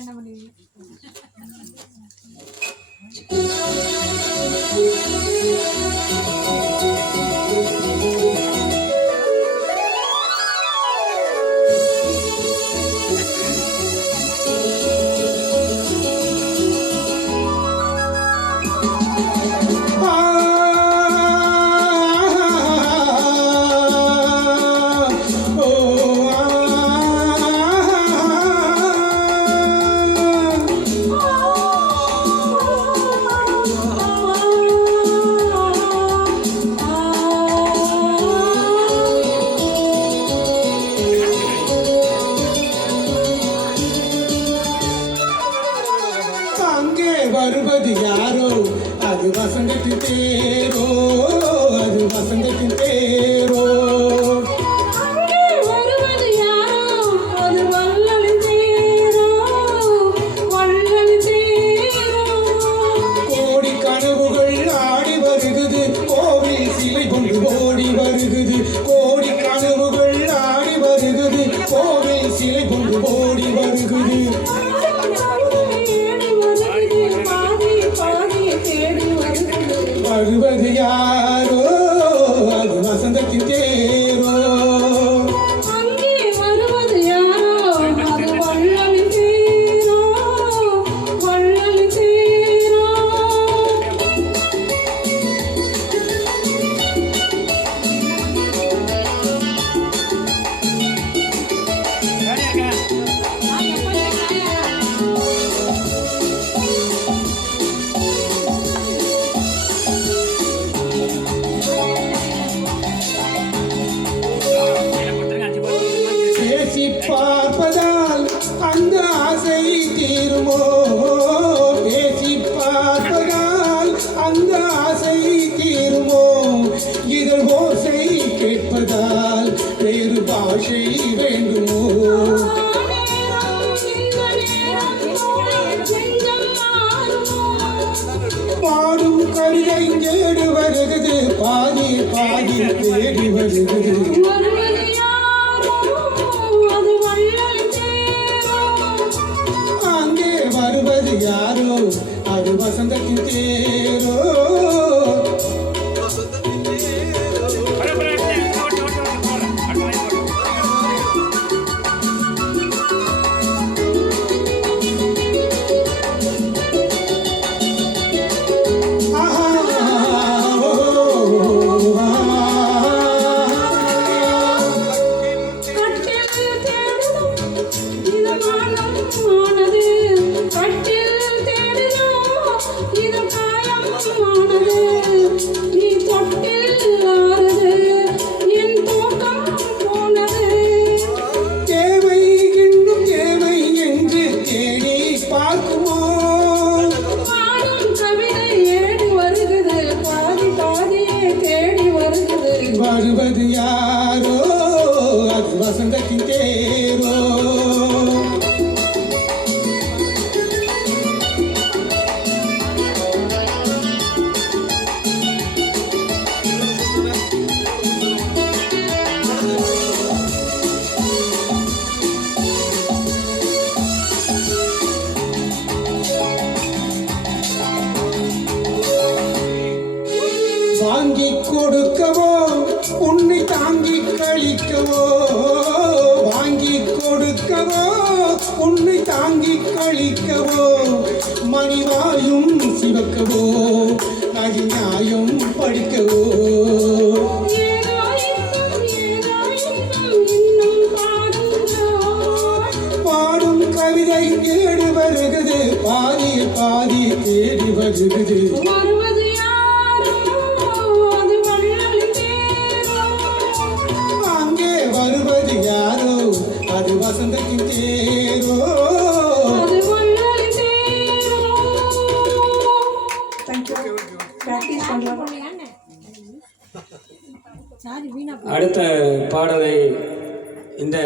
என்ன பண்ணுவீங்க? வருவது யாரோ அது வசந்தத்தின் தேரோ, அது வசந்தத்தின் தேரோ. வருவது யாரோ அது வள்ளலின் தேரோ, வள்ளலின் தேரோ. கோடி கனவுகள் ஆடி வருகுது, கோவில் சிலை கொண்டு ஓடி வருகுது. கோடி கனவுகள் ஆடி வருகுது, கோவில் சிலை கொண்டு ஓடி வருகுது. வருவது யாரோ அது வசந்தத்தின் தேரோ. அங்கே வருவது யாரோ அது வள்ளலின் தேரோ, வள்ளலின் தேரோ. பார்ப்பதால் அந்த ஆசை தீருமோ, பேசி பார்ப்பதால் அந்த ஆசை தீருமோ. இதழ் ஓசை கேட்பதால் வேறு பாஷை வேண்டுமோ. பாடும் கவிதை தேடி வருகிறது, பாதி பாதி தேடி வருகிறது. வருவது யாரோ அது வசந்தத்தின் தேரோ. வருவது யாரோ அது வசந்தத்தின் தேரோ. வாங்கி கொடுக்கவோ உன்னை தாங்கி கழிக்கவோ, வாங்கி கொடுக்கவோ உன்னை தாங்கி கழிக்கவோ. மணிவாயும் சிவக்கவோ அஜிஞாயும் படிக்கவோ. பாடும் கவிதை தேடி வருகிறது, பாதி பாதி தேடி வருகிறது. வருவது யாரோ அது வசந்தத்தின் தேரோ. அடுத்த பாடலை இந்த